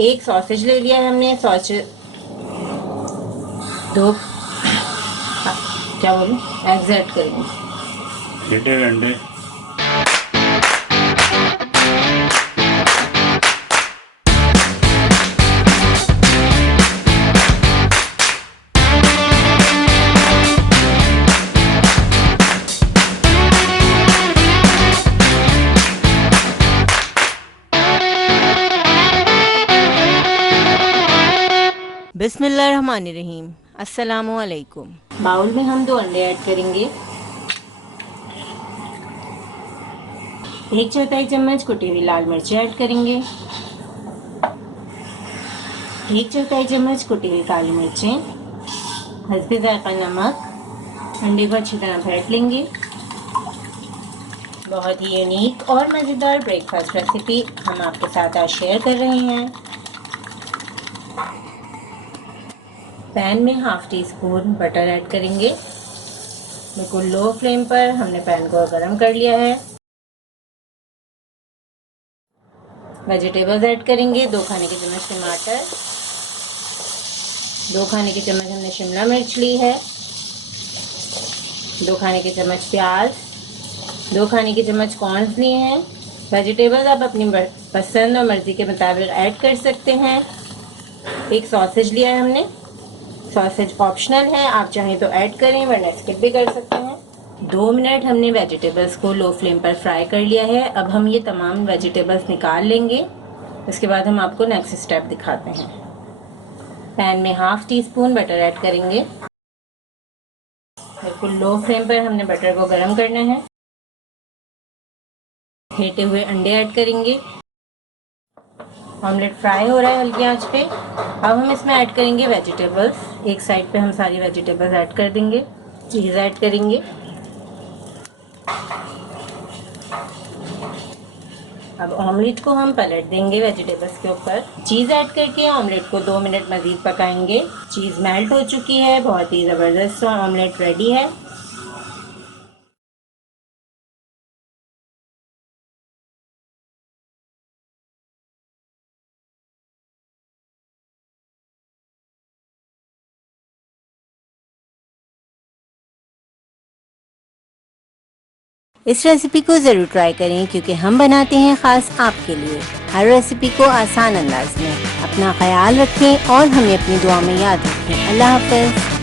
एक सॉसेज ले लिया है हमने। सॉसेज दो, क्या बोलूं, एग्स ऐड करेंगे। फेटे हुए अंडे। बिस्मिल्लाहिर्रहमानिर्रहीम। अस्सलामु अलैकुम। बाउल में हम 2 अंडे ऐड करेंगे। 1/4 चम्मच कुटी हुई लाल मिर्ची ऐड करेंगे। 1/4 चम्मच कुटी हुई काली मिर्चें। हस्बे जायका नमक। अंडे को अच्छी तरह फेंट लेंगे। बहुत ही यूनिक और मज़ेदार ब्रेकफास्ट रेसिपी हम आपके साथ आज शेयर कर रहे हैं। पैन में 1/2 टीस्पून बटर ऐड करेंगे। बिल्कुल लो फ्लेम पर हमने पैन को गर्म कर लिया है। वेजिटेबल्स ऐड करेंगे। 2 खाने के चम्मच टमाटर, 2 खाने के चम्मच हमने शिमला मिर्च ली है, 2 खाने के चम्मच प्याज, 2 खाने के चम्मच कॉर्न्स लिए हैं। वेजिटेबल्स आप अपनी पसंद और मर्ज़ी के मुताबिक ऐड कर सकते हैं। एक सॉसेज लिया है हमने। सॉसेज ऑप्शनल है, आप चाहें तो ऐड करें वरना स्किप भी कर सकते हैं। 2 मिनट हमने वेजिटेबल्स को लो फ्लेम पर फ्राई कर लिया है। अब हम ये तमाम वेजिटेबल्स निकाल लेंगे। उसके बाद हम आपको नेक्स्ट स्टेप दिखाते हैं। पैन में 1/2 टीस्पून बटर ऐड करेंगे। बिल्कुल लो फ्लेम पर हमने बटर को गर्म करना है। फेटे हुए अंडे ऐड करेंगे। ऑमलेट फ्राई हो रहा है हल्की आंच पे। अब हम इसमें ऐड करेंगे वेजिटेबल्स। एक साइड पे हम सारी वेजिटेबल्स ऐड कर देंगे। चीज़ ऐड करेंगे। अब ऑमलेट को हम पलट देंगे वेजिटेबल्स के ऊपर। चीज़ ऐड करके ऑमलेट को 2 मिनट मज़ीद पकाएंगे। चीज़ मेल्ट हो चुकी है। बहुत ही ज़बरदस्त ऑमलेट रेडी है। इस रेसिपी को ज़रूर ट्राई करें क्योंकि हम बनाते हैं ख़ास आपके लिए, हर रेसिपी को आसान अंदाज में। अपना ख्याल रखें और हमें अपनी दुआ में याद रखें। अल्लाह हाफ़िज़।